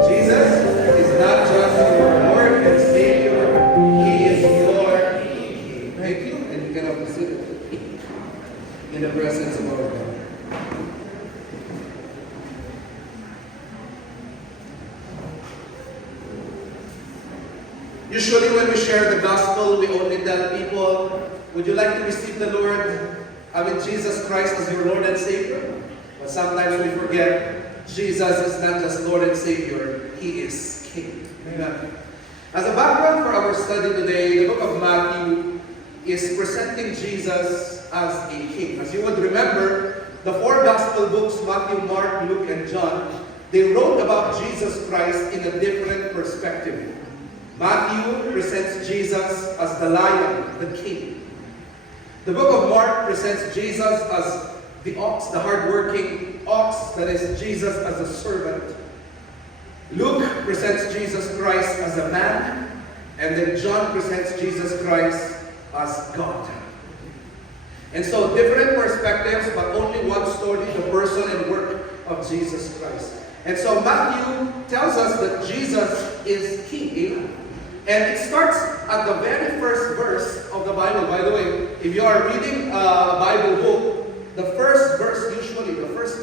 Jesus is not just your Lord and Savior, He is your King. Thank you, and you can have a seat in the presence of our God. Usually when we share the gospel, we only tell people, would you like to receive the Lord, Jesus Christ as your Lord and Savior? But sometimes we forget, Jesus is not just Lord and Savior, He is King. Amen. As a background for our study today, the book of Matthew is presenting Jesus as a king. As you would remember, the four gospel books, Matthew, Mark, Luke, and John, they wrote about Jesus Christ in a different perspective. Matthew presents Jesus as the lion, the king. The book of Mark presents Jesus as the ox, the hardworking ox, that is Jesus as a servant. Luke presents Jesus Christ as a man, and then John presents Jesus Christ as God. And so different perspectives, but only one story, the person and work of Jesus Christ. And so Matthew tells us that Jesus is king. And it starts at the very first verse of the Bible. By the way, if you are reading a Bible book, the first verse, usually the first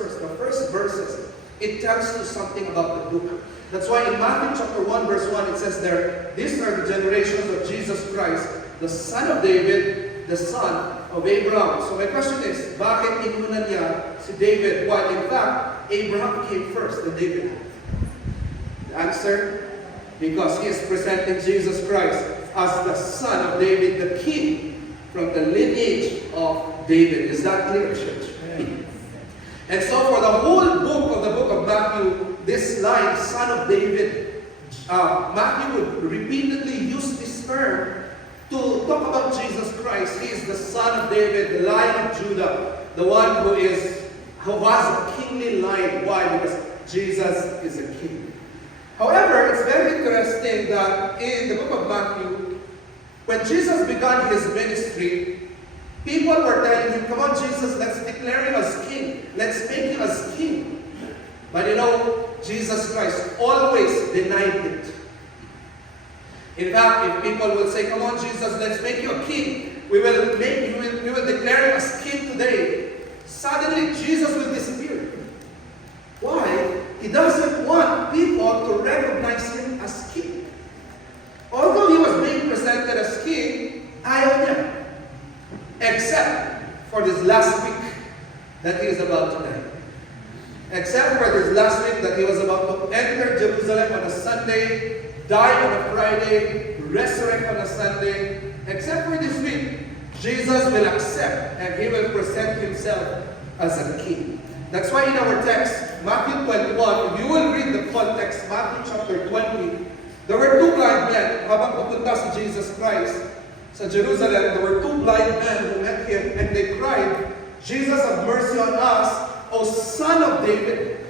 verses, it tells you something about the book. That's why in Matthew chapter 1, verse 1, it says there, these are the generations of Jesus Christ, the son of David, the son of Abraham. So my question is, bakit inuna niya si David? Why? In fact, Abraham came first, then David. The answer, because he is presenting Jesus Christ as the son of David, the king from the lineage of David. Is that clear, church? And so for the whole book of Matthew, this line, son of David, Matthew would repeatedly use this term to talk about Jesus Christ. He is the son of David, the Lion of Judah, the one who has a kingly line. Why? Because Jesus is a king. However, it's very interesting that in the book of Matthew, when Jesus began his ministry, people were telling him, come on Jesus, let's declare you as king. Let's make you as king. But you know, Jesus Christ always denied it. In fact, if people will say, come on Jesus, let's make you a king. We will declare you as king today. Suddenly, Jesus will disappear. Why? He doesn't want people to recognize him as king. Although he was being presented as king, ayaw niya. Except for this last week that he is about to die. Except for this last week that he was about to enter Jerusalem on a Sunday, die on a Friday, resurrect on a Sunday. Except for this week, Jesus will accept and he will present himself as a king. That's why in our text, Matthew 21, if you will read the context, Matthew chapter 20, there were two blind men. Habang pupunta si Jesus Christ sa Jerusalem, there were two blind men who met him and they cried, Jesus, have mercy on us, O Son of David.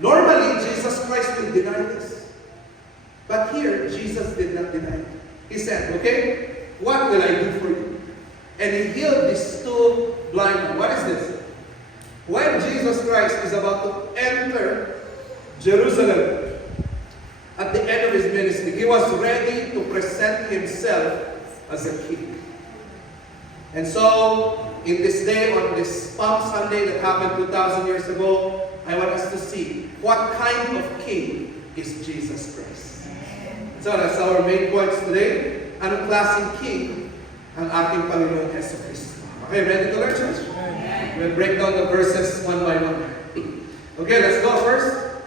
Normally, Jesus Christ will deny this. But here, Jesus did not deny it. He said, okay, what will I do for you? And he healed these two blind men. What is this? When Jesus Christ is about to enter Jerusalem, at the end of his ministry, he was ready to present himself as a king. And so, in this day, on this Palm Sunday that happened 2,000 years ago, I want us to see what kind of king is Jesus Christ. So that's our main points today. Anong klaseng king ang ating Panginoong Yesu Cristo? Okay, ready to learn, church? We'll break down the verses one by one. Okay, let's go first.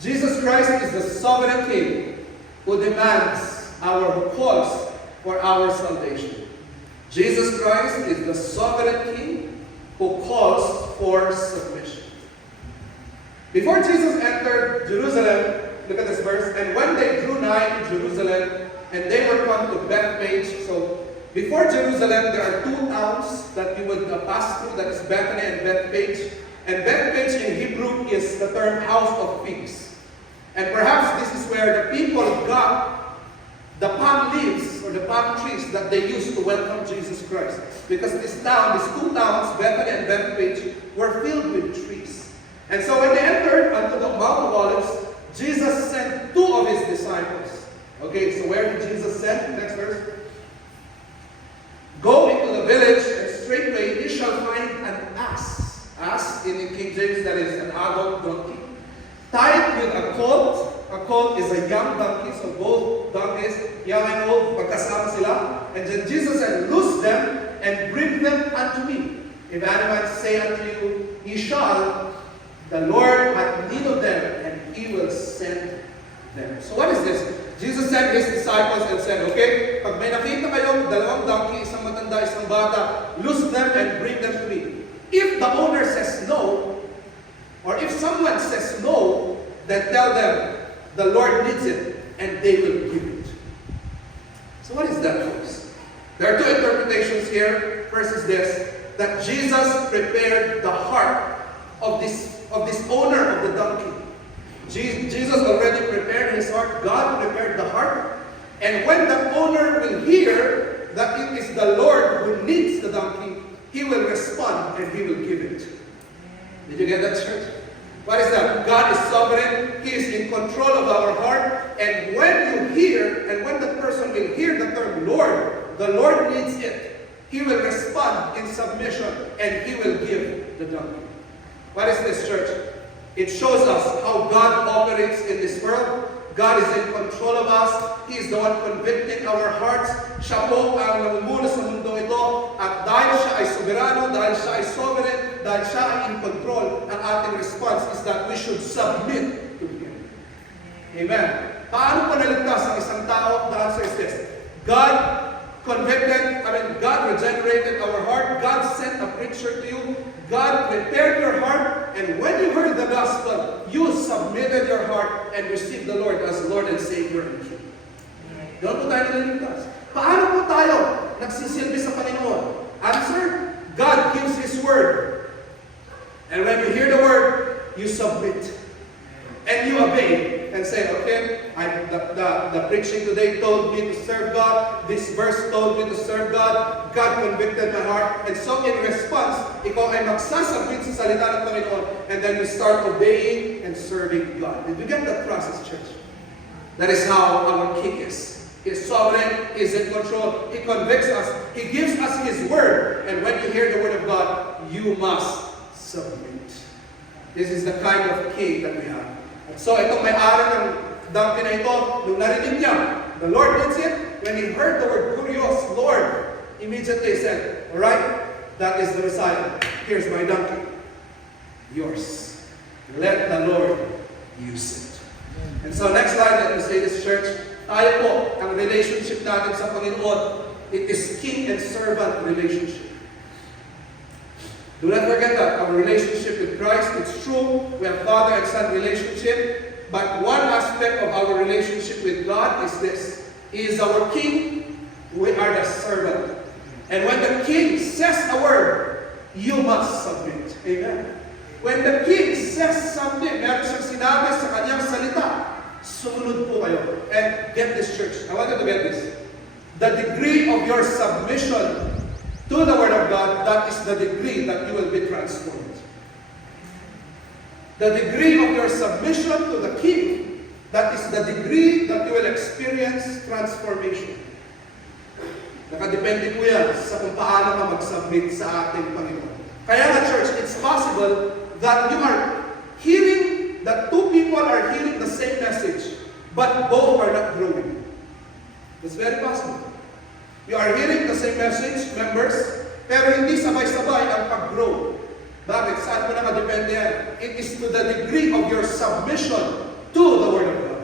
Jesus Christ is the sovereign king who demands who calls for our salvation. Jesus Christ is the sovereign king who calls for submission. Before Jesus entered Jerusalem, look at this verse, and when they drew nigh to Jerusalem, and they were come to Bethphage, so before Jerusalem, there are two towns that you would pass through, that is Bethany and Bethphage. And Bethphage in Hebrew is the term house of figs. And perhaps this is where the people got the palm leaves or the palm trees that they used to welcome Jesus Christ. Because this town, these two towns, Bethany and Bethphage, were filled with trees. And so when they entered onto the Mount of Olives, Jesus Okay, so where did Jesus send? Next verse. Go into the village, and straightway you shall find an ass. Ass in King James, that is an adult donkey. Tied with a colt. A colt is a young donkey, so both donkeys, young and old, magkasama sila. And then Jesus said, loose them and bring them unto me. If anyone say unto you, he shall, the Lord hath need of them, and he will send them. So what is this? Jesus sent his disciples and said, okay, pag may nakita kayong dalawang donkey, isang matanda, isang bata, loose them and bring them to me. If the owner says no, or if someone says no, then tell them, the Lord needs it, and they will give it. So what is that, folks? There are two interpretations here. First is this, that Jesus prepared the heart of this owner of the donkey. Jesus already prepared his heart. God prepared the heart. And when the owner will hear that it is the Lord who needs the donkey, he will respond and he will give it. Did you get that, church? What is that? God is sovereign. He is in control of our heart. And when you hear, and when the person will hear the term Lord, the Lord needs it, he will respond in submission and he will give the donkey. What is this, church? It shows us how God operates in this world. God is in control of us. He is the one convicting our hearts. Siya po ang namumuno sa mundo ito. At dahil siya ay soberano, dahil siya ay sovereign, dahil siya ay in control, ang ating response is that we should submit to Him. Amen. Paano po naligtas ang isang tao? The answer is this. God regenerated our heart. God sent a preacher to you. God prepared your heart, and when you heard the gospel, you submitted your heart and received the Lord as Lord and Savior and King. Doon po tayo naliligtas. Paano po tayo nagsisilbi sa Panginoon? Answer, God gives His Word. And when you hear the Word, you submit. And you obey. And say, okay, the preaching today told me to serve God. This verse told me to serve God. God convicted my heart. And so in response, ikaw ay magsasabit sa salita ng Panginoon. And then you start obeying and serving God. Did you get that process, church? That is how our King is. He is sovereign. He is in control. He convicts us. He gives us His Word. And when you hear the Word of God, you must submit. This is the kind of King that we have. So itong may-ari ng donkey na ito, nung narinig niya, the Lord needs it. When he heard the word kurios, Lord, immediately he said, alright, that is the Messiah. Here's my donkey. Yours. Let the Lord use it. And so next slide, let me say this, church. Tayo po, ang relationship natin sa Panginoon, it is king and servant relationship. Do not forget that our relationship with Christ, it's true. We have father and son relationship. But one aspect of our relationship with God is this. He is our king. We are the servant. And when the king says a word, you must submit. Amen. When the king says something, meron siyang sinabi sa kanyang salita, sumunod po kayo. And get this, church. I want you to get this. The degree of your submission to the Word of God, that is the degree that you will be transformed. The degree of your submission to the King, that is the degree that you will experience transformation. Nakadepende po yan sa kung paano ka mag-submit sa ating Panginoon. Kaya nga, church, it's possible that you are hearing, that two people are hearing the same message, but both are not growing. It's very possible. You are hearing the same message, members, pero hindi sabay-sabay ang pag-grow. Bakit? Saan mo nakadepende yan? It is to the degree of your submission to the Word of God.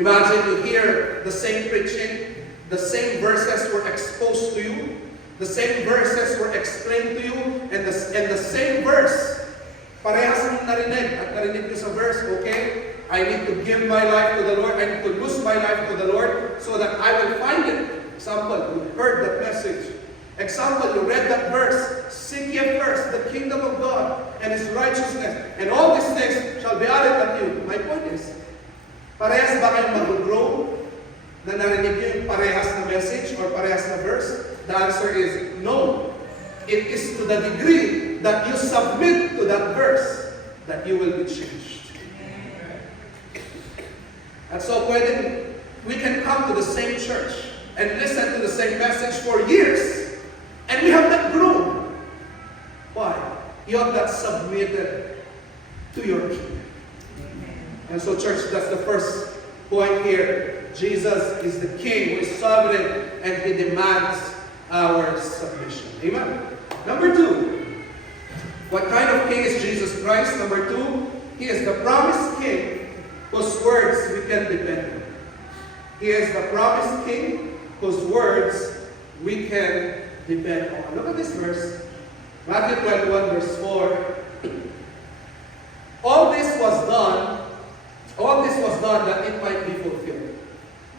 Imagine you hear the same preaching, the same verses were exposed to you, the same verses were explained to you, and the same verse, parehas mong narinig, at narinig nyo sa verse, okay, I need to give my life to the Lord, I need to lose my life to the Lord, so that I will find it. Example, you heard that message. Example, you read that verse. Seek ye first the kingdom of God and His righteousness, and all these things shall be added unto you. My point is, parehas ba kayong mag-grow na narinig nyo yung parehas na message or parehas na verse? The answer is no. It is to the degree that you submit to that verse that you will be changed. At so pwedeng we can come to the same church and listen to the same message for years, and we have not grown. Why? You have not submitted to your King. And so, church, that's the first point here. Jesus is the King who is sovereign, and He demands our submission. Amen. Number two, what kind of King is Jesus Christ? Number two, He is the promised King whose words we can depend on. He is the promised King whose words we can depend on. Look at this verse. Matthew 21 verse 4. All this was done that it might be fulfilled.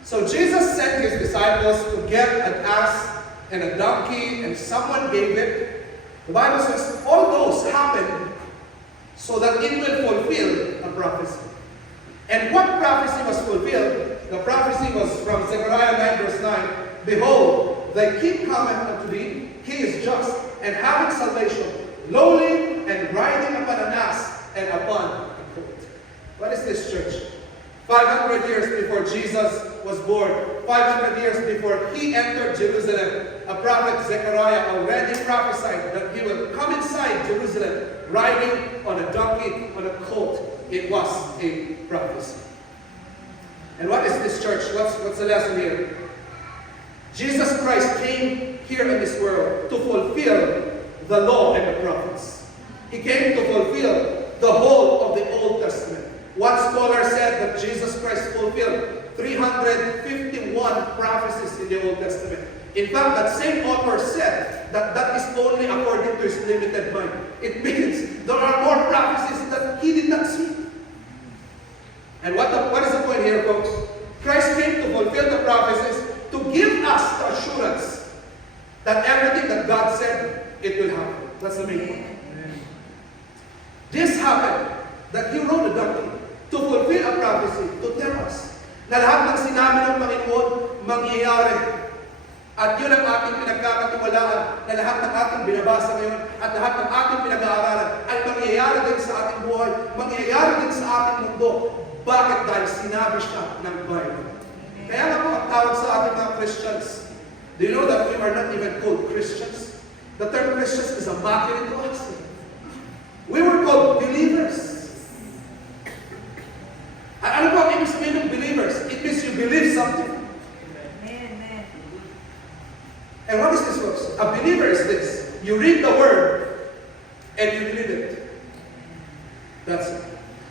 So Jesus sent His disciples to get an ass and a donkey, and someone gave it. The Bible says all those happened so that it will fulfill a prophecy. And what prophecy was fulfilled? The prophecy was from Zechariah 9 verse 9. Behold, thy king cometh unto thee, he is just, and having salvation, lowly, and riding upon an ass, and upon a colt. What is this, church? 500 years before Jesus was born, 500 years before He entered Jerusalem, a prophet Zechariah already prophesied that He will come inside Jerusalem riding on a donkey, on a colt. It was a prophecy. And what is this, church? What's the lesson here? Jesus Christ came here in this world to fulfill the law and the prophets. He came to fulfill the whole of the Old Testament. One scholar said that Jesus Christ fulfilled 351 prophecies in the Old Testament. In fact, that same author said that that is only according to his limited mind. It means there are more prophecies that he did not see. And what is the point here, folks? Christ came to fulfill the prophecies, to give us the assurance that everything that God said, it will happen. That's the main point. This happened, that He rode a donkey to fulfill a prophecy, to tell us na lahat ng sinabi ng Panginoon mangyayari. At yun ang ating pinagkakatiwalaan, na lahat ng ating binabasa ngayon at lahat ng ating pinag-aaralan ay mangyayari din sa ating buhay, mangyayari din sa ating mundo. Bakit? Dahil sinabi siya ng Bible. Kaya nga po ang tawag sa ating mga Christians. Do you know that we are not even called Christians? The term Christians is a mockery to us. We were called believers. Ano po ang ibig sabihin ng believers? It means you believe something. Amen. And what is this, folks? A believer is this. You read the Word and you believe it. That's it.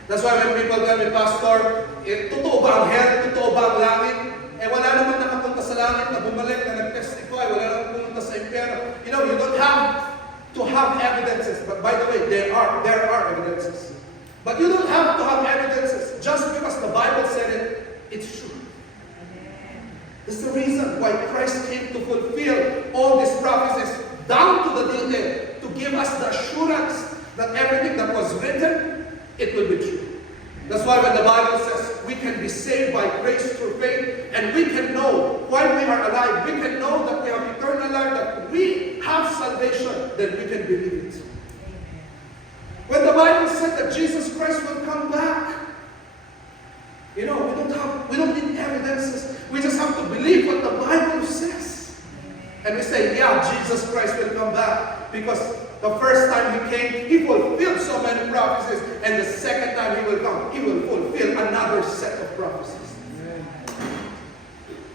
That's why when people tell me, Pastor, totoo ba ang hell? Totoo ba ang langit? Wala naman nakapunta sa langit na bumalik, na nag-testify, wala naman pumunta sa impyerno. You know, you don't have to have evidences. But by the way, there are evidences. But you don't have to have evidences. Just because the Bible said it, it's true. That's the reason why Christ came to fulfill all these prophecies down to the detail, to give us the assurance that everything that was written, it will be true. That's why when the Bible says we can be saved by grace through faith, and we can know while we are alive, we can know that we have eternal life, that we have salvation, then we can believe it. When the Bible said that Jesus Christ will come back, you know, we don't need evidences. We just have to believe what the Bible says. And we say, yeah, Jesus Christ will come back, because the first time He came, He fulfilled so many prophecies. And the second time He will come, He will fulfill another set of prophecies.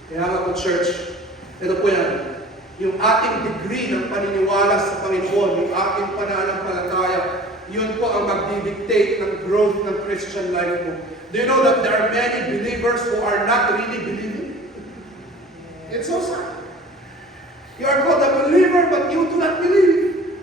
Kaya nga po, church, ito po yan. Yung ating degree ng paniniwala sa Panginoon, yung ating pananampalataya, yun po ang magdidictate ng growth ng Christian life mo. Do you know that there are many believers who are not really believing? It's so sad. You are called a believer, but you do not believe.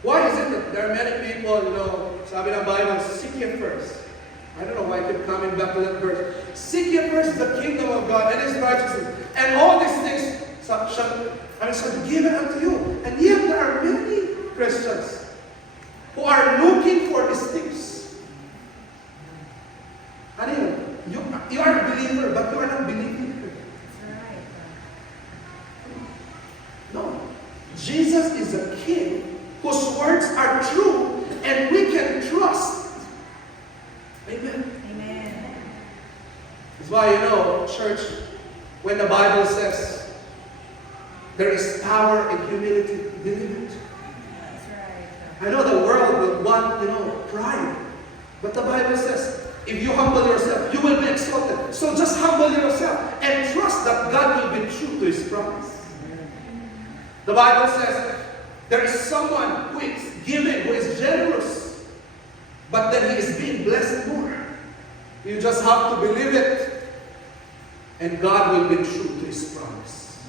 Why is it that there are many people, you know, sabi ng Bible, seek ye first. I don't know why I keep coming back to that verse. Seek ye first the kingdom of God and His righteousness, and all these things shall be given unto you. And yet there are many Christians who are looking for these things. Ano yun? You are a believer, but you are not believing. No. Jesus is a King whose words are true and we can trust. Amen. Amen. That's why, church, when the Bible says there is power in humility, believe it. That's right. I know the world will want, pride. But the Bible says, if you humble yourself, you will be exalted. So just humble yourself and trust that God will be true to His promise. The Bible says, there is someone who is giving, who is generous, but then he is being blessed more. You just have to believe it, and God will be true to His promise.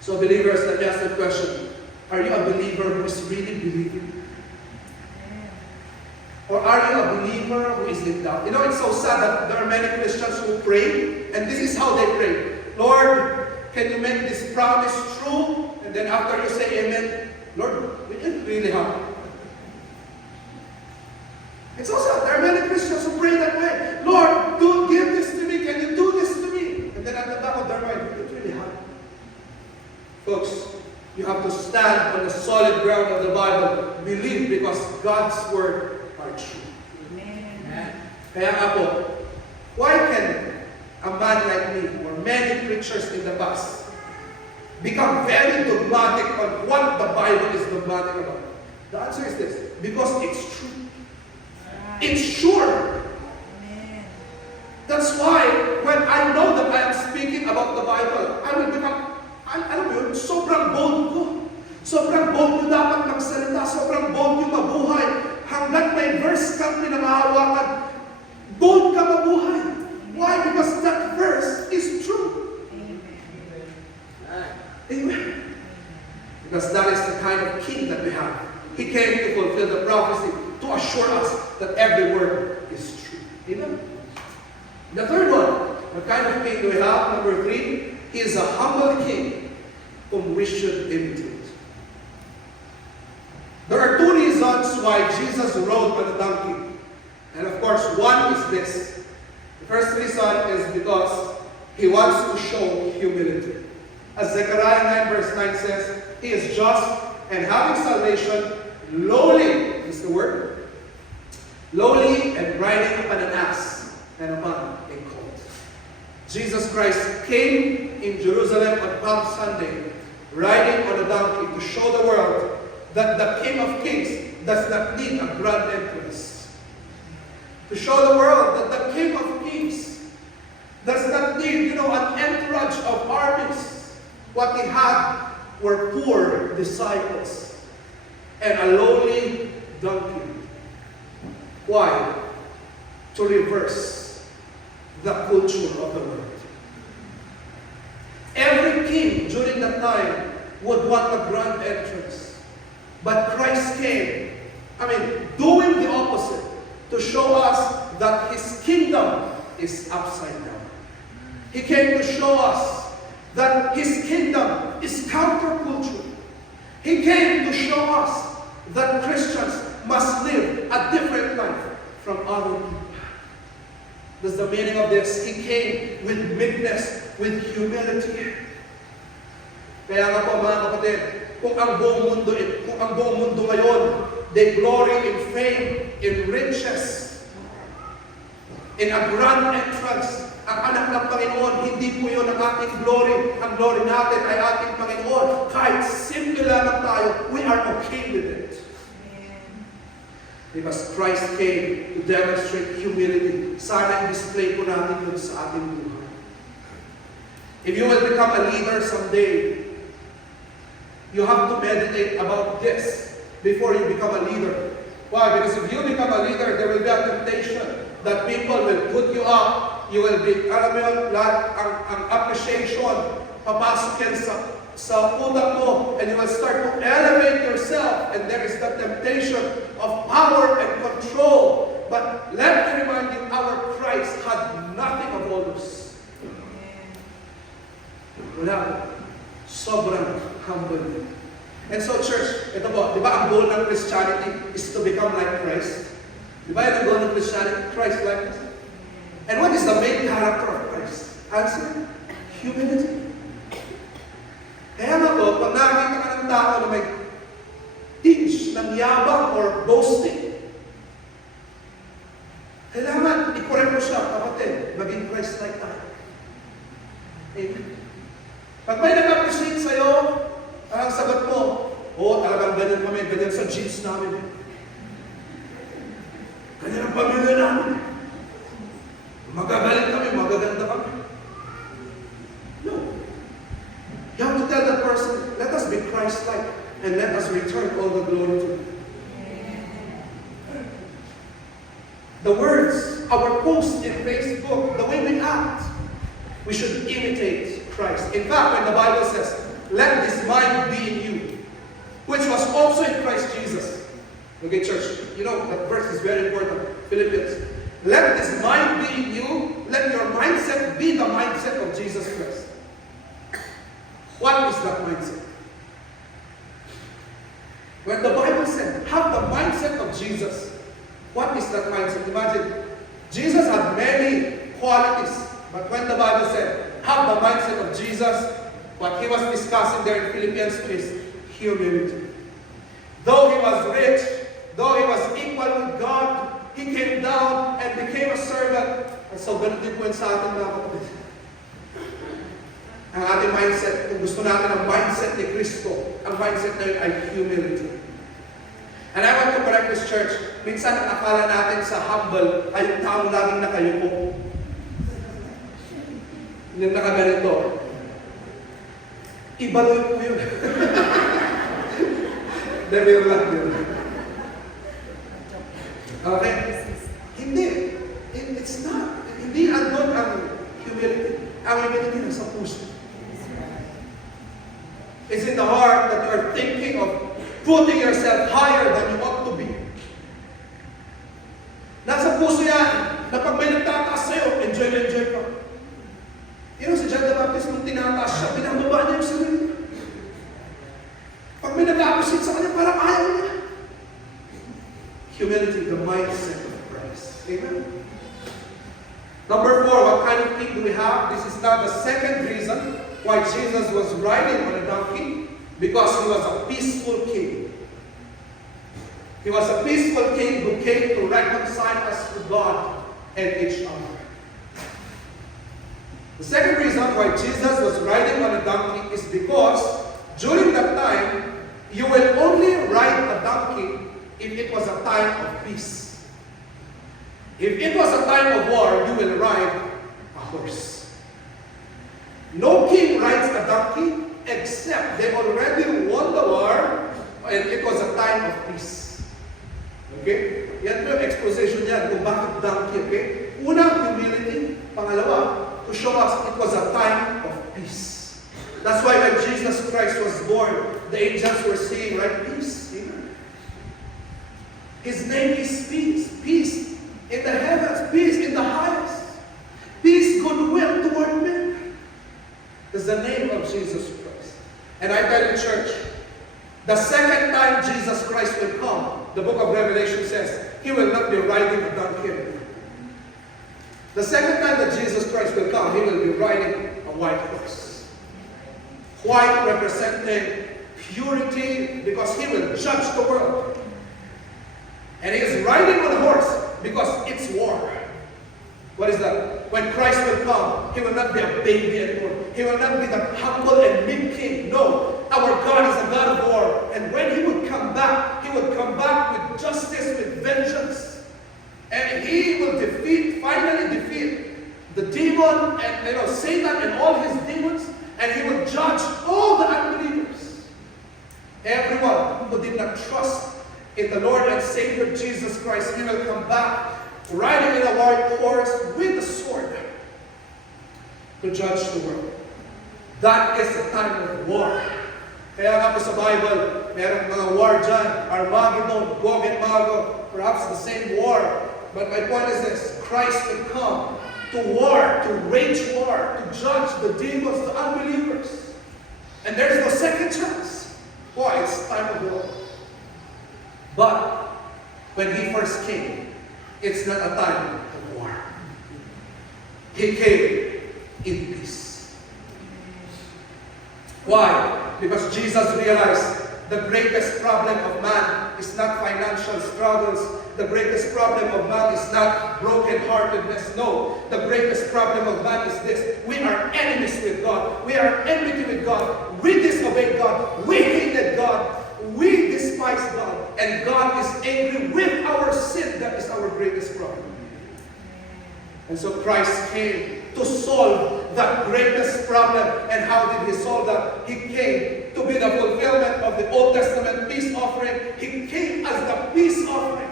So believers, let me ask the question, are you a believer who is really believing? Or are you a believer who is in doubt? It's so sad that there are many Christians who pray, and this is how they pray. Lord, can you make this promise true? And then after you say amen, Lord, it didn't really happen. It's so sad. There are many Christians who pray that way. Lord, do give this to me. Can you do this to me? And then at the back of their mind, it really happened. Folks, you have to stand on the solid ground of the Bible. Believe because God's word are true. Amen. Kaya nga po, why can a man like me or many preachers in the past become very dogmatic on what the Bible is dogmatic about? The answer is this, because it's true. It's sure. Amen. That's why when I know that I am speaking about the Bible, I will become, alam mo yun, sobrang bold ko. Sobrang bold ko dapat magsalita, sobrang bold yung mabuhay. Hanggat may verse kang pinamahawakan, bold ka mabuhay. Why? Because that verse is true. Amen. Because that is the kind of king that we have. He came to fulfill the prophecy, to assure us that every word is true. Amen. The third one, what kind of king do we have? Number 3, he is a humble king whom we should imitate. There are 2 reasons why Jesus rode on a donkey. And of course, one is this. The first reason is because he wants to show humility. As Zechariah 9 verse 9 says, he is just and having salvation, lowly is the word. Lowly and riding upon an ass and upon a colt. Jesus Christ came in Jerusalem on Palm Sunday, riding on a donkey to show the world that the King of Kings does not need a grand entrance. To show the world that the King of Kings does not need, an entourage of armies. What he had were poor disciples and a lowly donkey. Why? To reverse the culture of the world. Every king during that time would want a grand entrance. But Christ came, doing the opposite, to show us that His kingdom is upside down. He came to show us that His kingdom is countercultural. He came to show us that Christians must live a different life from other people. That's the meaning of this. He came with meekness, with humility. Kaya nga po mga kapatid, kung ang buong mundo ngayon, they glory in fame, in riches, in a grand entrance. Ang anak ng Panginoon, hindi po yun ang ating glory. Ang glory natin ay ating Panginoon. Kahit simple lang tayo, we are okay with it. Because Christ came to demonstrate humility. Sana i-display po natin yun sa ating buhay. If you will become a leader someday, you have to meditate about this before you become a leader. Why? Because if you become a leader, there will be a temptation that people will put you up. You will be, ang appreciation, papasok yan sa utak mo, and you will start to elevate yourself, and there is the temptation of power and control. But let me remind you, our Christ had nothing of all this. Wala. Sobrang humble. And so church, ito po, di ba ang goal ng Christianity is to become like Christ? Di ba yung goal ng Christianity? Christ-likeness. And what is the main character of Christ? Answer, humility. Kaya nga po, pag nakikita ka ng tao na may tinge ng yabang or boasting, kailangan i-correct mo siya, kapatid. maging Christ-like tayo. Amen. Pag may nag-appreciate sa'yo, ang sagot mo, talagang ganyan kami, ganyan sa jeans namin. Ganyan ang pamilya namin. Magagaling kami, magaganda kami. No. You have to tell that person, let us be Christ-like and let us return all the glory to Him. The words, our posts in Facebook, the way we act, we should imitate Christ. In fact, when the Bible says, let this mind be in you, which was also in Christ Jesus. Okay, church, you know, that verse is very important. Philippians. Let this mind be in you, let your mindset be the mindset of Jesus Christ. What is that mindset? When the Bible said, have the mindset of Jesus, what is that mindset? Imagine, Jesus had many qualities, but when the Bible said, have the mindset of Jesus, what he was discussing there in Philippians 2 is humility. Though he was rich, though he was equal with God, he came down and became a servant. And so, ganun din po yun sa atin mga kapatid. Ang ating mindset, kung gusto natin ang mindset ni Kristo, ang mindset na yun ay humility. And I want to correct this church. Minsan ang akala natin sa humble ay yung taong laging nakayuko. Yung nakaganito. Ibaloy po yun. Debir lang yun. Okay? Hindi. It's not. Hindi andun ang humility. Ang humility nasa puso. It's in the heart that you are thinking of putting yourself higher than you ought to be. Nasa puso yan, na pag may nagtataas sa'yo, enjoy na enjoy ka. You know, si John the Baptist, nung tinataas siya, pinababa niya yung sarili. Pag may nag-appreciate sa kanya, parang ayaw niya. Humility, the mindset of Christ. Amen? Number 4, what kind of king do we have? This is not the second reason why Jesus was riding on a donkey, because he was a peaceful king. He was a peaceful king who came to reconcile us to God and each other. The second reason why Jesus was riding on a donkey is because during that time, you will only ride a donkey if it was a time of peace. If it was a time of war, you will ride a horse. No king rides a donkey except they already won the war and it was a time of peace. Okay? Yan po yung exposition niya kung bakit donkey. Okay? Unang, humility. Pangalawa, to show us it was a time of peace. That's why when Jesus Christ was born, the angels were saying, right, peace. Amen. His name is peace. Peace in the heavens. Peace in the highest. Peace, goodwill toward men. Is the name of Jesus Christ. And I tell you, church, the second time Jesus Christ will come, the book of Revelation says, he will not be riding a donkey anymore. The second time that Jesus Christ will come, he will be riding a white horse. White representing purity, because he will judge the world. And he is riding on a horse because it's war. What is that? When Christ will come, he will not be a baby anymore. He will not be the humble and meek king. No, our God is a God of war. And when he would come back, he would come back with justice, with vengeance. And he will finally defeat the demon and Satan and all his demons. And he will judge all the unbelievers. Everyone who did not trust in the Lord and Savior Jesus Christ, he will come back riding in a white horse with a sword to judge the world. That is the time of war. Kaya nga po sa Bible, merong mga war dyan, Armageddon, Gog and Magog, perhaps the same war. But my point is this, Christ will come to war, to wage war, to judge the demons, the unbelievers. And there's no second chance. Why? It's time of war. But when he first came, it's not a time of war. He came in peace. Why? Because Jesus realized the greatest problem of man is not financial struggles. The greatest problem of man is not brokenheartedness. No, the greatest problem of man is this. We are enemies with God. We are enmity with God. We disobeyed God. We hated God. We despise God. And God is angry with our sin. That is our greatest problem. And so Christ came to solve that greatest problem. And how did He solve that? He came to be the fulfillment of the Old Testament peace offering. He came as the peace offering.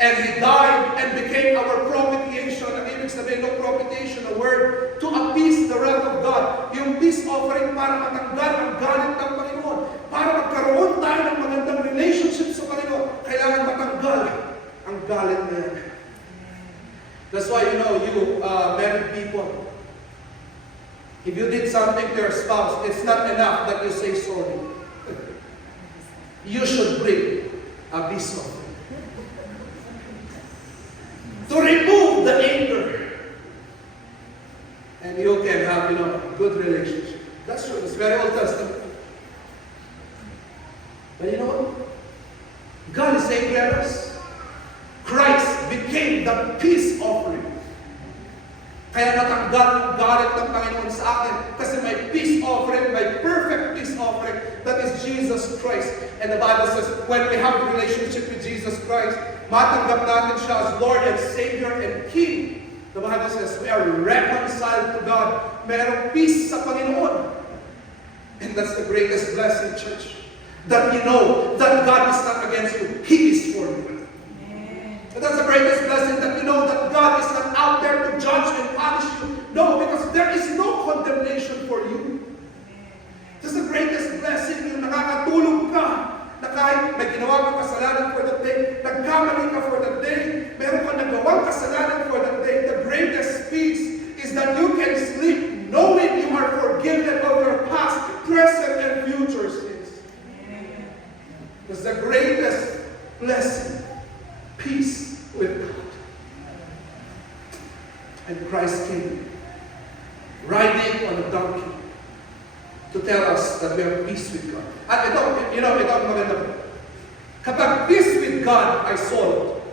And He died and became our propitiation. Ang ibig sabihin ng propitiation, a word to appease the wrath of God. Yung peace offering para matanggal ang galit ng Panginoon. Para magkaroon tayo ng magandang relationship sa Panginoon. Kailangan matanggal ang galit na yan. That's why, you married people, if you did something to your spouse, it's not enough that you say sorry. You should bring a peace offering to remove the anger. And you can have, a good relationship. That's true. It's very Old Testament. But you know what? God is angry at us. Christ became the peace offering. Kaya natanggal ang galit ng Panginoon sa akin kasi may peace offering, may perfect peace offering. That is Jesus Christ. And the Bible says, when we have a relationship with Jesus Christ, matanggap natin siya as Lord and Savior and King. The Bible says, we are reconciled to God. Mayroong peace sa Panginoon. And that's the greatest blessing, church. That you know that God is not against you. He is for you. And that's the greatest blessing, that you know that God is not out there to judge and punish you. No, because there is no condemnation for you. That's the greatest blessing, yung nakakatulog ka, na kahit may ginawa kang kasalanan for that day, nagkamali ka for that day, meron ka nagawang kasalanan for that day, the greatest peace is that you can sleep knowing you are forgiven of your past, present, and future sins. That's the greatest blessing. Peace with God. And Christ came riding on a donkey to tell us that we have peace with God. At ito ang maganda. Kapag peace with God ay solved,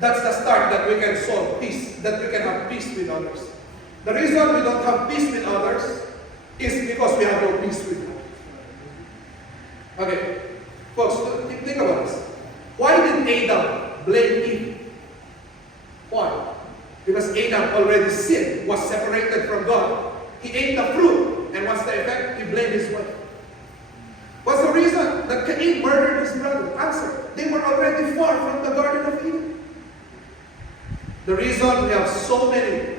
that's the start that we can solve peace, that we can have peace with others. The reason we don't have peace with others is because we have no peace with God. Okay, folks, think about this. Why did Adam blame Eve? Why? Because Adam already sinned, was separated from God. He ate the fruit, and what's the effect? He blamed his wife. What's the reason that Cain murdered his brother? Answer: they were already far from the Garden of Eden. The reason we have so many,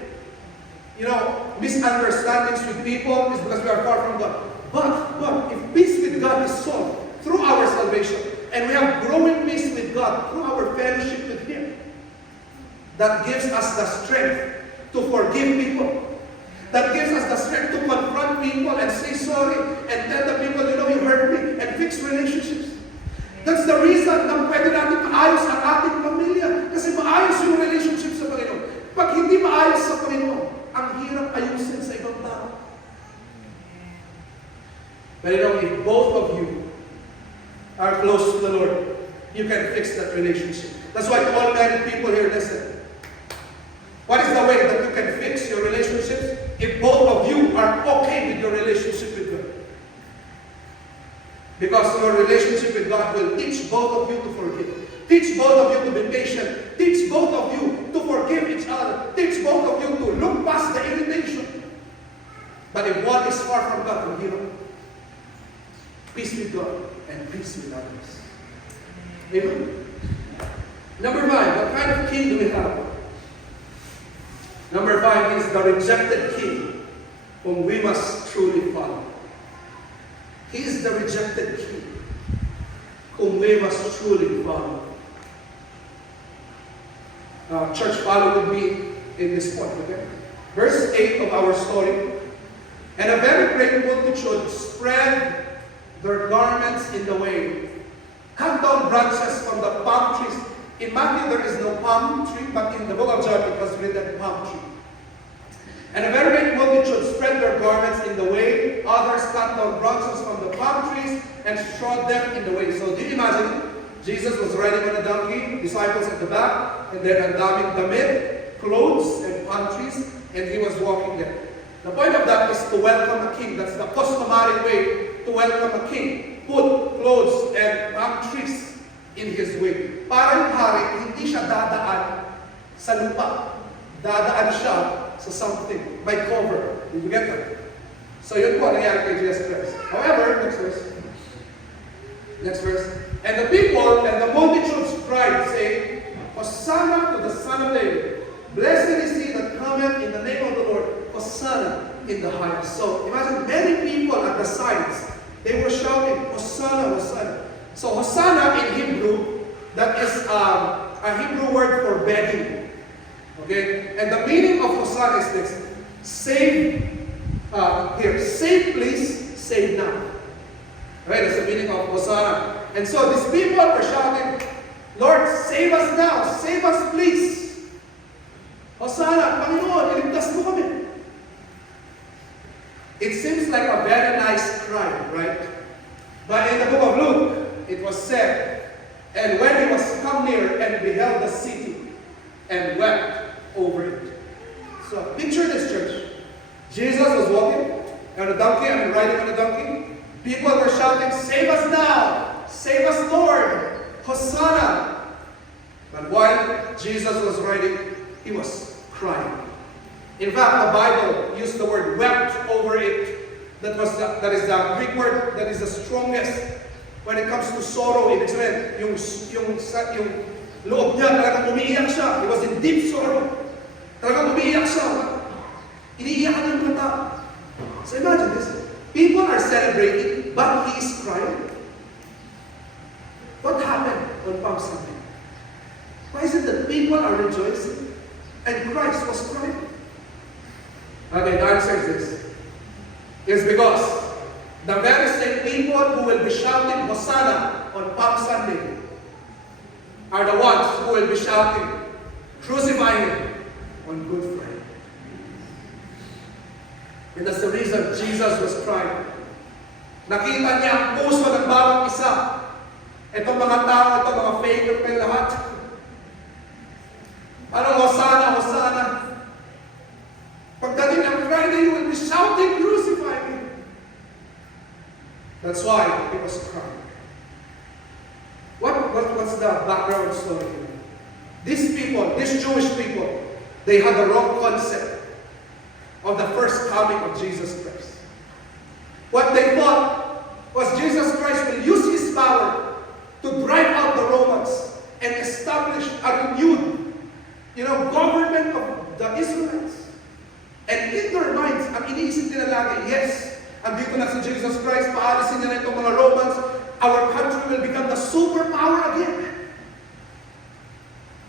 misunderstandings with people is because we are far from God. But if peace with God is solved through our salvation, and we have growing peace with God through our fellowship with Him, that gives us the strength to forgive people. That gives us the strength to confront people and say sorry and tell the people, you hurt me, and fix relationships. That's the reason na pwede natin maayos ang ating pamilya. Kasi maayos yung relationship sa Panginoon. Pag hindi maayos sa Panginoon, ang hirap ayusin sa ibang tao. But if both of you are close to the Lord, you can fix that relationship. That's why to all married people here, listen. What is the way that you can fix your relationships? If both of you are okay with your relationship with God. Because your relationship with God will teach both of you to forgive. Teach both of you to be patient. Teach both of you to forgive each other. Teach both of you to look past the irritation. But if one is far from God, peace with God and peace with others. Amen. Number 5, what kind of king do we have? Number 5 is the rejected king whom we must truly follow. He is the rejected king whom we must truly follow. Church, follow with me in this point, okay? Verse 8 of our story. And a very great multitude spread their garments in the way, cut down branches from the palm trees. In Matthew, there is no palm tree, but in the book of John, it was written palm tree. And a very great multitude spread their garments in the way. Others cut down branches from the palm trees and trod them in the way. So do you imagine? Jesus was riding on a donkey, disciples at the back, and then ang daming damit, clothes, and palm trees, and he was walking there. The point of that is to welcome a king. That's the customary way to welcome a king. Put clothes and palm trees in his way. Para yung hari, hindi siya dadaan sa lupa. Dadaan siya sa something. By cover. Did you get that? So yun po nangyari kay Jesus Christ. However, next verse. Next verse. And the people and the multitudes cried, saying, Hosanna to the Son of David. Blessed is he that cometh in the name of the Lord. Hosanna in the highest. So imagine many people at the sides. They were shouting, Hosanna, Hosanna. So Hosanna in Hebrew, that is a Hebrew word for begging. Okay? And the meaning of Hosanna is this. Save, save please, save now. Right? That's the meaning of Hosanna. And so these people were shouting, Lord, save us now. Save us, please. Hosanna, Panginoon, iligtas mo kami. It seems like a very nice cry, right? But in the book of Luke, it was said, and when he was come near and beheld the city, and wept over it. So picture this, church. Jesus was walking on a donkey, and riding on a donkey. People were shouting, save us now! Save us, Lord! Hosanna! But while Jesus was riding, he was crying. In fact, the Bible used the word wept over it. That is the Greek word that is the strongest when it comes to sorrow. Ibig sabihin, yung loob niya, talagang umiiyak siya. He was in deep sorrow. Talagang umiiyak siya. Iniiyakan niya yung mga tao. So imagine this. People are celebrating, but he is crying. What happened on Palm Sunday? Why is it that people are rejoicing and Christ was crying? Okay, the answer is this. It's because the very same people who will be shouting Hosanna on Palm Sunday are the ones who will be shouting, crucify him on Good Friday. And that's the reason Jesus was crying. Nakita niya ang puso ng bawat isa. Itong mga tao, itong mga faker kayo lahat. Parang Hosanna, Hosanna. Pagdating ng Friday, you will be shouting, crucify him. That's why he was crying. What's the background story here? These people, these Jewish people, they had the wrong concept of the first coming of Jesus Christ. What they thought was Jesus Christ will use his power to drive out the Romans and establish a renewed, government of the Israelites. And in their minds, ang iniisip nila lagi, yes, andito na si Jesus Christ, paalisin niya na itong mga Romans, our country will become the superpower again.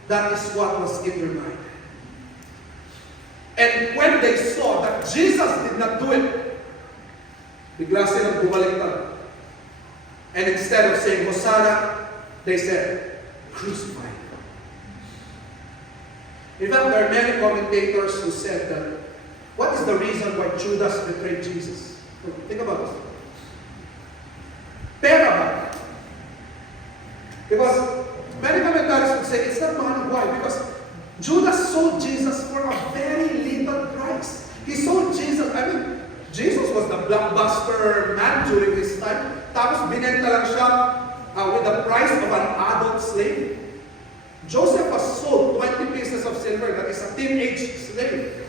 That is what was in their mind. And when they saw that Jesus did not do it, bigla silang bumaliktad. And instead of saying Hosanna, they said, crucify him. In fact, there are many commentators who said that, what is the reason why Judas betrayed Jesus? Think about this. Pera ba? Because many commentators would say it's not money. Why? Because Judas sold Jesus for a very little price. He sold Jesus. Jesus was the blockbuster man during his time. Tapos binenta lang siya with the price of an adult slave. Joseph was sold 20 pieces of silver. That is a teenage slave.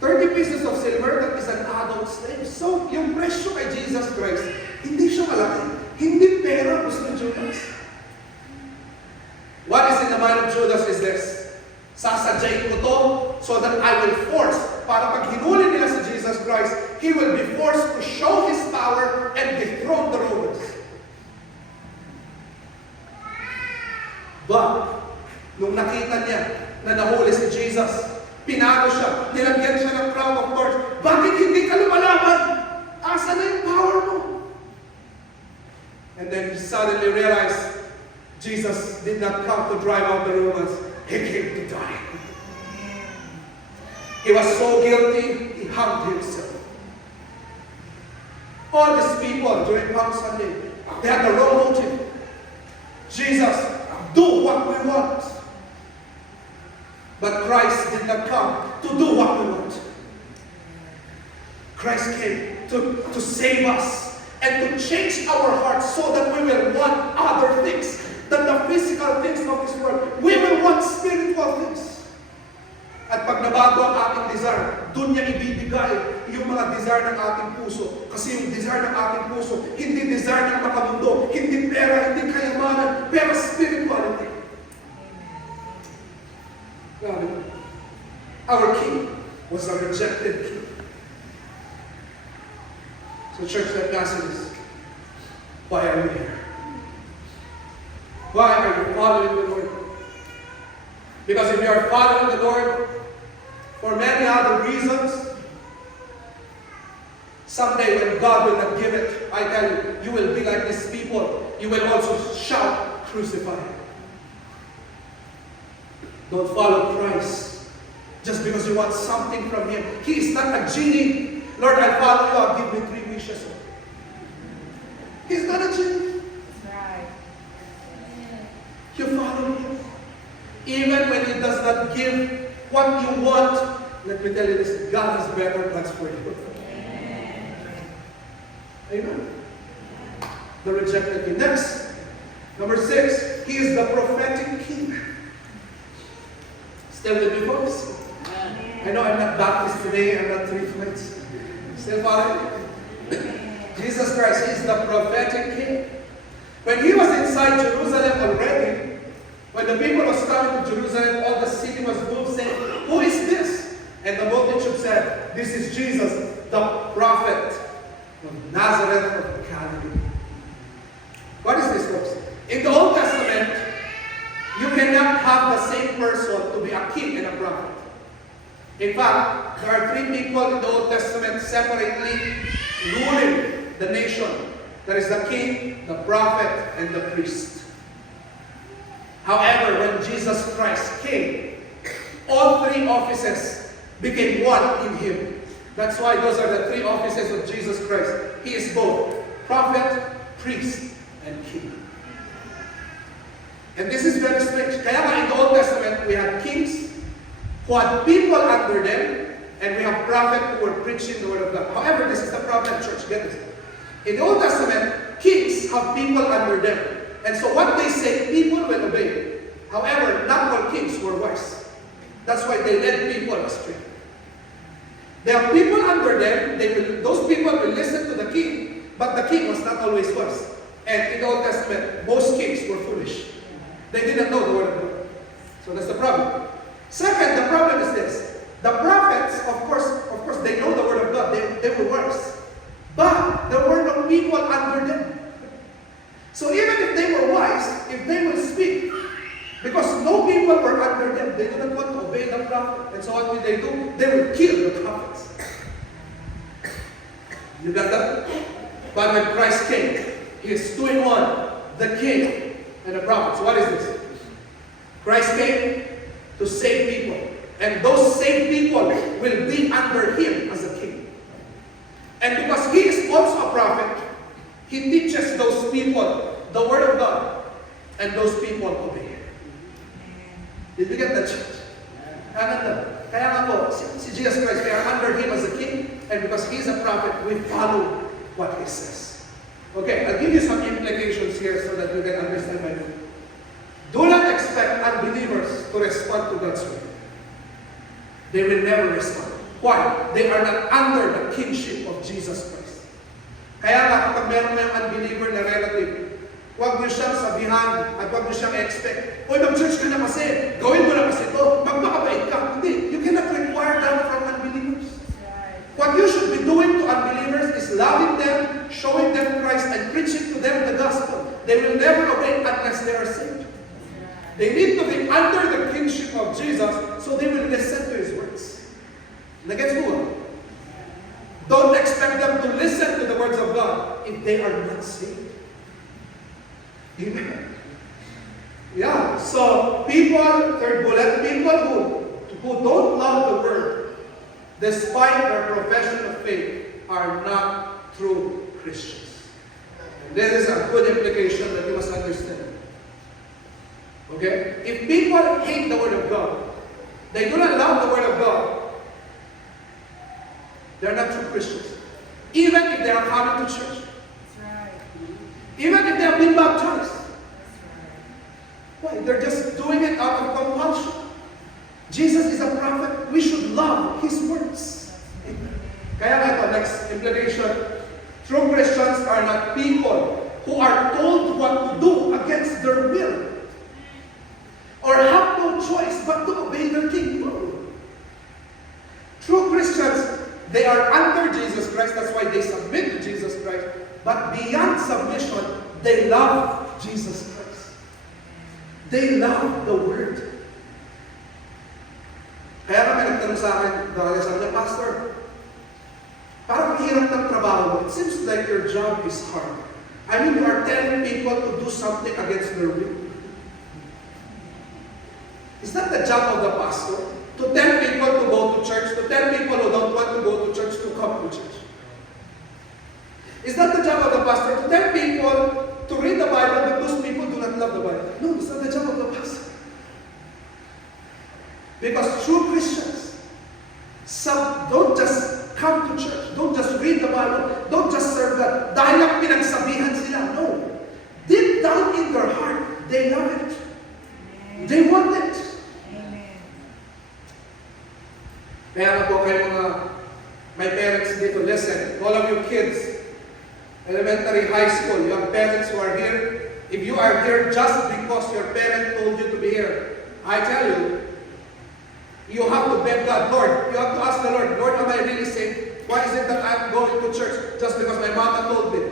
30 pieces of silver, that is an adult slave. So, yung presyo kay Jesus Christ, hindi siya malaki. Hindi pera gusto ni Judas. What is in the mind of Judas is this. Sasadyain ko to so that I will force, para pag hinuli nila si Jesus Christ, he will be forced to show his power and dethrone the Romans. But, nung nakita niya na nahuli si Jesus, pinalo siya, nilagyan siya ng crown of thorns. Bakit hindi ka lumalaban? Asa na yung power mo? And then he suddenly realized Jesus did not come to drive out the Romans. He came to die. He was so guilty, he hung himself. All these people during Palm Sunday, they had the wrong motive. Jesus, do what we want. But Christ did not come to do what we want. Christ came to save us and to change our hearts so that we will want other things than the physical things of this world. We will want spiritual things. At pag nabago ang ating desire, doon niya ibibigay yung mga desire ng ating puso. Kasi yung desire ng ating puso, hindi desire ng makamundo, hindi pera, hindi kayamanan, pero spirituality. Our king was a rejected king. So church, let me ask you this. Why are we here? Why are you following the Lord? Because if you are following the Lord for many other reasons, someday when God will not give it, I tell you, you will be like these people. You will also shout, crucify him. Don't follow Christ just because you want something from him. He is not a genie. Lord, I follow you, I'll give me 3 wishes. He's not a genie. That's right. You follow him. Even when he does not give what you want, let me tell you this, God has better plans for you. Amen. The rejected king. Next, number 6, he is the prophetic king. Still with me, folks? I know I'm not Baptist today, I'm not 3 flights. Still following? Jesus Christ is the prophetic king. When he was inside Jerusalem already, when the people was coming to Jerusalem, all the city was moved, saying, "Who is this?" And the multitude said, "This is Jesus, the prophet of Nazareth of Galilee." What is this, folks? In the Old Testament, you cannot have the same person to be a king and a prophet. In fact, there are 3 people in the Old Testament separately ruling the nation. There is the king, the prophet, and the priest. However, when Jesus Christ came, all 3 offices became one in him. That's why those are the 3 offices of Jesus Christ. He is both prophet, priest, and king. And this is very strange. Kaya nga in the Old Testament, we had kings who had people under them, and we have prophets who were preaching the word of God. However, this is the problem, church. Get this. In the Old Testament, kings have people under them. And so what they say, people will obey. However, not all kings were wise. That's why they led people astray. There are people under them, those people will listen to the king, but the king was not always wise. And in the Old Testament, most kings were foolish. They didn't know the word of God. So that's the problem. Second, the problem is this. The prophets, of course, they know the word of God. They were wise. But there were no people under them. So even if they were wise, if they will speak, because no people were under them, they didn't want to obey the prophet. And so what will they do? They will kill the prophets. You got that? But when Christ came, he is 2 in 1, the king and the prophet. So what is this? Christ came to save people. And those saved people will be under him as a king. And because he is also a prophet, he teaches those people the word of God. And those people obey him. Did you get that, church? Kaya nga po, si Jesus Christ, we are under him as a king. And because he is a prophet, we follow what he says. Okay, I'll give you some implications here so that you can understand my point. Do not expect unbelievers to respond to God's word. They will never respond. Why? They are not under the kingship of Jesus Christ. Kaya nga kapag meron may unbeliever na relative, huwag niyo siyang sabihan at huwag niyo siyang expect, "Uy, mag-church ka na kasi, gawin mo na kasi ito, magmakabait ka." Hindi. You cannot require that from unbelievers. What you should be doing to unbelievers is loving them, showing them Christ, and preaching to them the gospel. They will never obey unless they are saved. They need to be under the kingship of Jesus so they will listen to his words. Nagets mo? Don't expect them to listen to the words of God if they are not saved. Amen. Yeah, so people, third bullet, people who don't love the word despite their profession of faith, are not true Christians. And this is a good implication that you must understand. Okay? If people hate the Word of God, they do not love the Word of God, they're not true Christians. Even if they are coming to church. That's right. Even if they have been baptized. That's right. Why? They're just doing it out of compulsion. Jesus is a prophet. We should love His words. Kaya nga ito, next implication. True Christians are not people who are told what to do against their will, or have no choice but to obey their king. No. True Christians, they are under Jesus Christ. That's why they submit to Jesus Christ. But beyond submission, they love Jesus Christ. They love the Word. Kaya kami nagtanong sa akin, dahil sabi niya, Pastor, parang hirap ng trabaho mo. It seems like your job is hard. I mean, you are telling people to do something against their will. Is that the job of the pastor? To tell people to go to church, to tell people who don't want to go to church to come to church? Is that the job of the pastor? To tell people to read the Bible, but those people do not love the Bible? No, it's not the job of the pastor. Because true Christians, don't just come to church, don't just read the Bible, don't just serve God, dahil lang pinagsabihan sila. No. Deep down in their heart, they love it. They want it. Amen. Kaya nga po kayo mga may parents dito, listen, all of you kids, elementary, high school, you have parents who are here. If you are here just because your parent told you to be here, I tell you, you have to beg God, Lord, you have to ask the Lord, Lord, am I really saved? Why is it that I'm going to church just because my mama told me?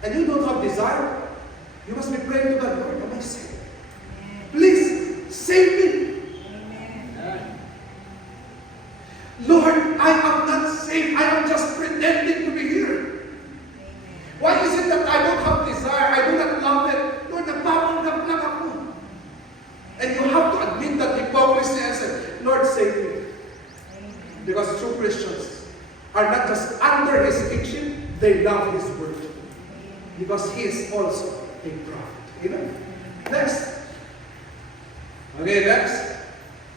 And you don't have desire. You must be praying to God, Lord, am I saved? Please, save me. Amen. Lord, I am not saved. I am just pretending to be here. Amen. Why is it that I don't have desire? I do not love it. Lord, napapanggap lang ako. And you have to admit that hypocrisy and say, Lord, save me. Amen. Because true Christians are not just under His kingship, they love His word. Because He is also a prophet. Amen? Next. Okay, next.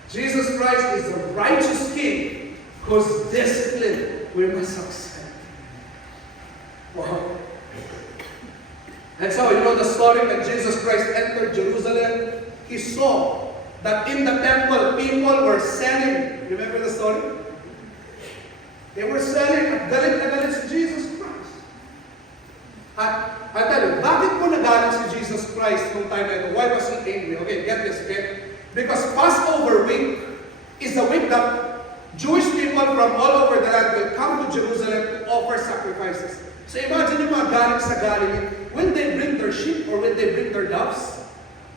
Jesus Christ is the righteous King whose discipline we must accept. Wow. And so, you know the story when Jesus Christ entered Jerusalem, He saw that in the temple, people were selling. Remember the story? They were selling at galit na galit si Jesus Christ. At I tell you, bakit po nagalit si Jesus Christ nung time na ito? Why was He angry? Okay, get this, okay? Because Passover week is the week that Jewish people from all over the land will come to Jerusalem to offer sacrifices. So imagine yung mga galing sa Galilee, when they bring their sheep or when they bring their doves,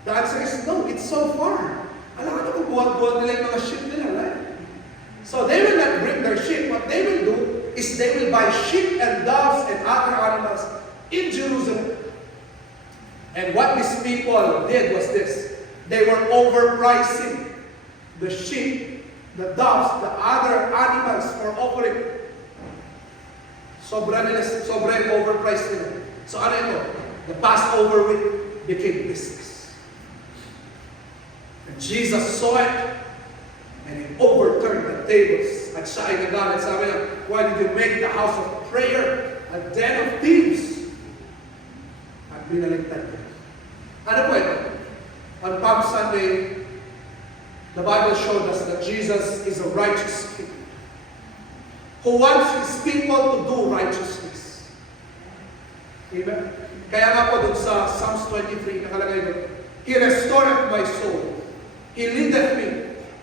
the answer is no, it's so far. Alam ka na kung buhat-buhat nila yung mga sheep nila, right? So they will not bring their sheep. What they will do is they will buy sheep and doves and other animals in Jerusalem. And what these people did was this. They were overpricing the sheep, the doves, the other animals for offering. Sobra yung overpriced nila. So ano ito? The Passover week became business. And Jesus saw it, and He overturned the tables. At siya ay nagalit. Sabi niya, why did you make the house of prayer a den of thieves? At binaliktad niya. Ano po ito? On Palm Sunday, the Bible showed us that Jesus is a righteous King who wants His people to do righteousness. Amen? Kaya nga po dun sa Psalms 23, nakalagay doon, He restoreth my soul. He leadeth me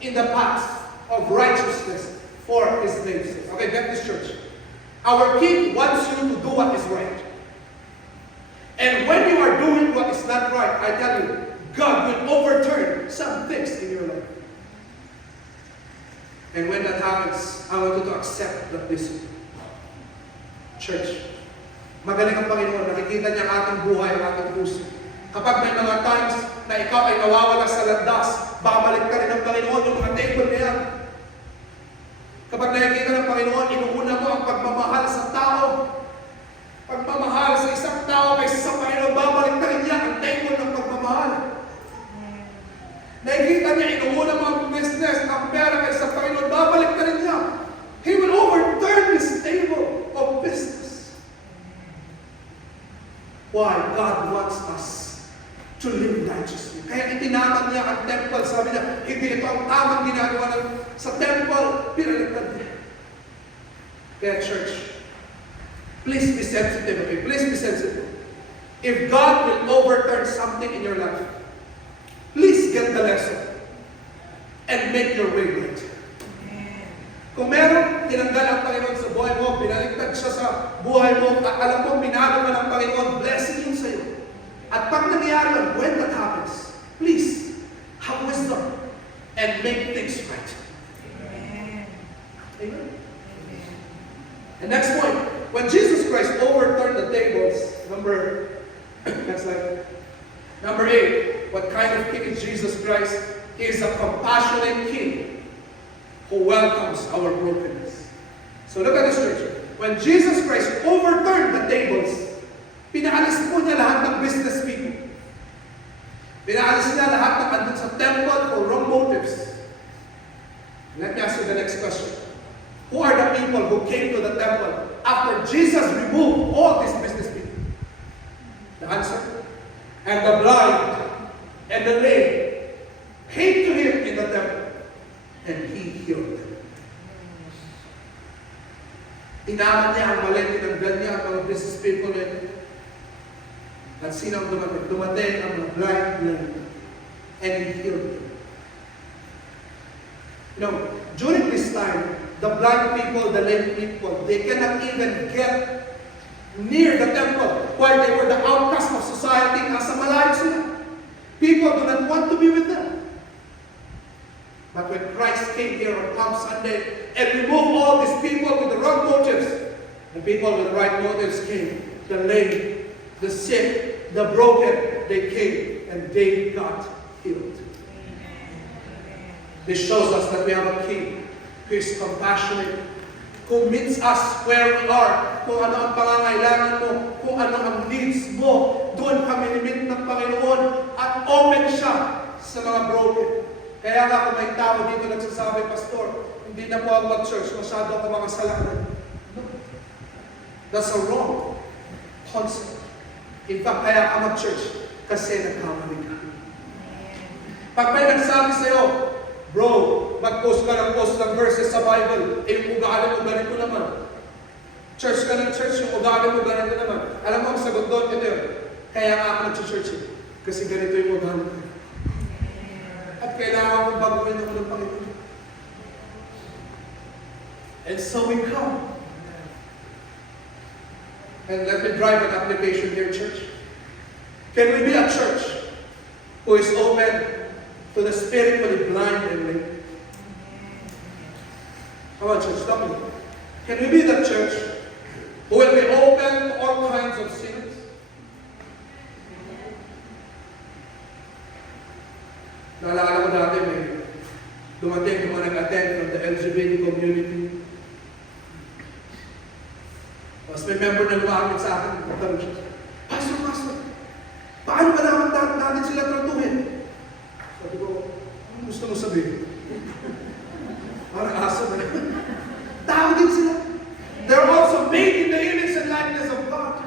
in the paths of righteousness for His name's sake. Okay, get this, church. Our King wants you to do what is right. And when you are doing what is not right, I tell you, God will overturn some things in your life. And when that happens, I want you to accept that this church, magaling ang Panginoon, nakikita niya ang ating buhay, ang ating puso. Kapag may mga times na ikaw ay nawawala sa landas, babalik ka rin ng Panginoon yung mga table niya. nakikita ng Panginoon, inuuna mo ang pagmamahal sa tao. Pagmamahal sa isang tao kaysa sa Panginoon, babalik na rin niya ang table ng pagmamahal. Nakikita niya, inuuna mo ang business, ang pera kaysa sa Panginoon, babalik na rin niya. He will overturn this table of business. Why? God wants us to live righteously. Kaya itinaman niya ang temple. Sabi niya, hindi ito ang tamang ginagawa sa temple. Pinaliktad niya. Kaya church, please be sensitive. Okay? Please be sensitive. If God will overturn something in your life, please get the lesson and make your way right. Kung meron tinanggal ang Panginoon sa buhay mo, pinaliktad siya sa buhay mo, at alam mo, minalo ka ng Panginoon, blessing yun sa'yo. At pag nangyayari yun, when that happens, please, have wisdom and make things right. Amen. And next point, when Jesus Christ overturned the tables, next slide. Number 8, what kind of king is Jesus Christ? He is a compassionate king who welcomes our brokenness. So look at this, church. When Jesus Christ overturned the tables, pinaalis po niya lahat ng business people. Pinaalis niya lahat ng andun sa temple for wrong motives. Let me ask you the next question. Who are the people who came to the temple after Jesus removed all these business people? The answer? And the blind and the lame came to him in the temple, and he healed them. Inaman niya ang mali, tinanggal niya ang mga business people niya. At sino ang dumating? Dumating ang mga blind, and he healed them. You know, during this time, the blind people, the lame people, they cannot even get near the temple while they were the outcasts of society. Nasa malayo sila. People do not want to be with them. But when Christ came here on Palm Sunday and removed all these people with the wrong motives, the people with the right motives came. The lame, the sick, the broken, they came and they got healed. This shows us that we have a king who is compassionate, who meets us where we are. Kung ano ang pangangailangan mo, kung ano ang needs mo, doon kami nimit ng Panginoon at open siya sa mga broken. Kaya nga kung may tao dito nagsasabi, Pastor, hindi na po ako mag-church, masyado ako mga kasalanan. No. That's a wrong concept. In fact, kaya ka mag-church kasi nagkamali ka. Pag may nagsabi sa'yo, bro, mag-post ka ng post ng verses sa Bible, eh yung ugali mo ganito naman. Church ka ng church, yung ugali mo ganito naman. Alam mo, ang sagot doon, ito yun. Kaya nga ako nag-church eh. Kasi ganito yung ugali ko. At kailangan kong baguhin ako ng Panginoon. And so we come. And let me drive an application here, church. Can we be a church who is open to the spiritually blind and lame? Come on, church, stop me. Can we be the church who will be open to all kinds of sinners? Naalala ko dati, may dumating yung mga nag-attend from the LGBT community. Tapos may member na lumapit sa akin, nagtanong siya, Pastor, paano ba natin sila tratuhin? Sabi ko, ano gusto mo sabihin? Parang aso na. Tao din sila. They're also made in the image and likeness of God.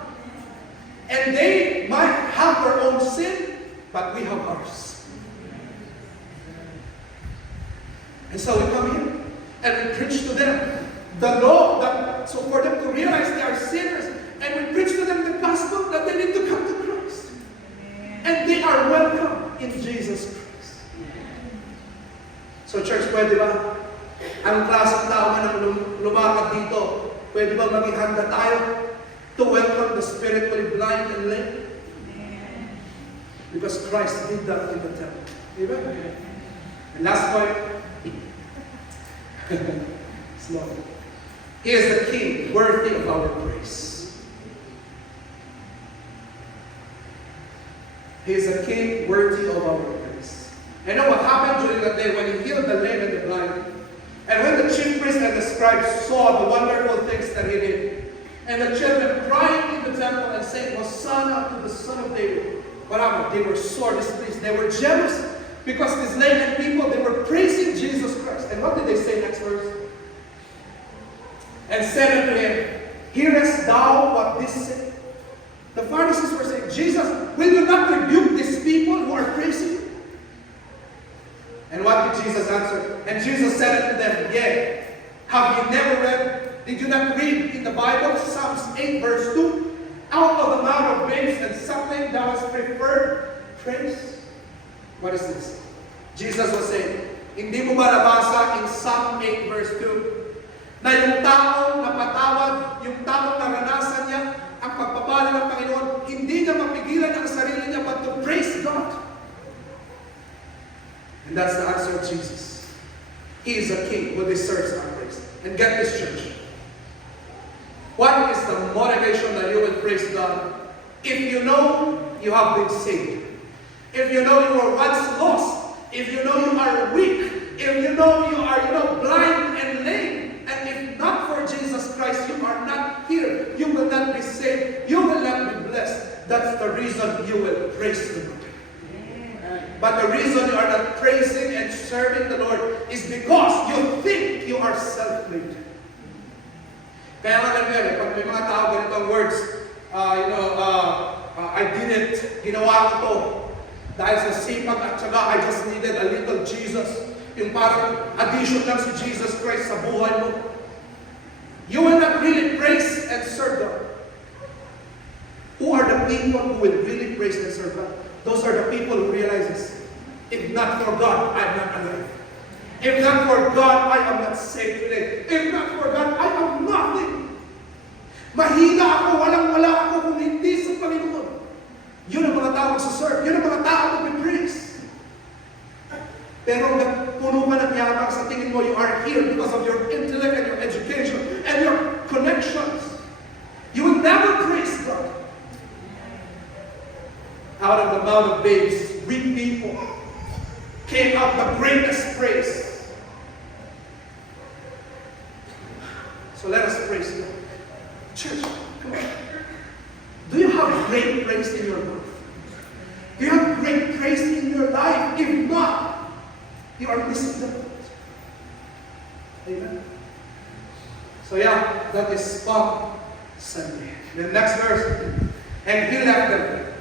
And they might have their own sin, but we have ours. And so we come here and we preach to them the law, so for them to realize they are sinners, and we preach to them the gospel that they need to come to Christ. And they are welcome in Jesus Christ. So church, pwede ba? Ang klaseng tao na lumakad dito, pwede ba maging handa tayo to welcome the spiritually blind and lame? Because Christ did that in the temple. Amen? And last point, slow. He is the King worthy of our praise. He is a King worthy of our praise. And know what happened during that day when he healed the lame and the blind, And when the chief priests and the scribes saw the wonderful things that he did, and the children crying in the temple and saying, Hosanna to the Son of David, what happened? They were sore displeased. They were jealous because these naked people, they were praising Jesus Christ. And what did they say next verse? And said unto him, Hearest thou what this said? The Pharisees were saying, Jesus, will you not rebuke these people who are praising you? And what did Jesus answer? And Jesus said unto them, Yea, have you never read? Did you not read in the Bible, Psalms 8 verse 2? Out of the mouth of babes and suckling thou hast preferred praise. What is this? Jesus was saying, hindi mo ba nabasa in Psalm 8 verse 2? Na yung taong napatawad, yung taong naranasan niya ang pagpapala ng Panginoon, hindi niya mapigilan ang sarili niya but to praise God. And that's the answer of Jesus. He is a king who deserves our praise. And get this, church. What is the motivation that you will praise God? If you know you have been saved. If you know you were once lost. If you know you are weak. If you know you are blind and lame. And if not for Jesus Christ, you are not here. You will not be saved. You will not be blessed. That's the reason you will praise the Lord. But the reason you are not praising and serving the Lord is because you think you are self-made. Kaya nga nangyari, pag may mga tao ganito ang words, I did it, ginawa ko to, dahil sa sipag at syaga, I just needed a little Jesus. Yung parang addition lang si Jesus Christ sa buhay mo. You will not really praise and serve God. Who are the people who will really praise and serve God? Those are the people who realizes, if not for God, I am not alive. If not for God, I am not saved today. If not for God, I am nothing. Mahina ako, walang-wala ako kung hindi sa Panginoon. Yun ang mga tao magsaserve. Yun ang mga tao mag-praise. Pero puno ka ng yabang sa tingin mo, you are here because of your intellect and your education and your connections. You will never praise God. Out of the mouth of babes, weak people, came out the greatest praise. So let us praise God. Church, come on. Do you have great praise in your life? Do you have great praise in your life? If not, you are missing the point. Amen? So yeah, that is Palm Sunday. The next verse. And he left them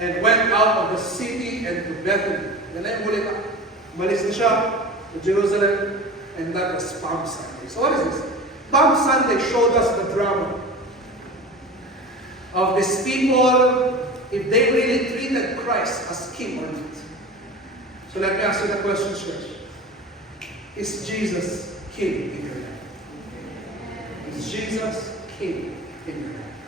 and went out of the city and to Bethany. Yan na yung huli na. Umalis na siya to Jerusalem, and that was Palm Sunday. So what is this? Palm Sunday showed us the drama of these people, if they really treated Christ as king or not. So let me ask you the question, church. Is Jesus king in your life? Is Jesus king in your life?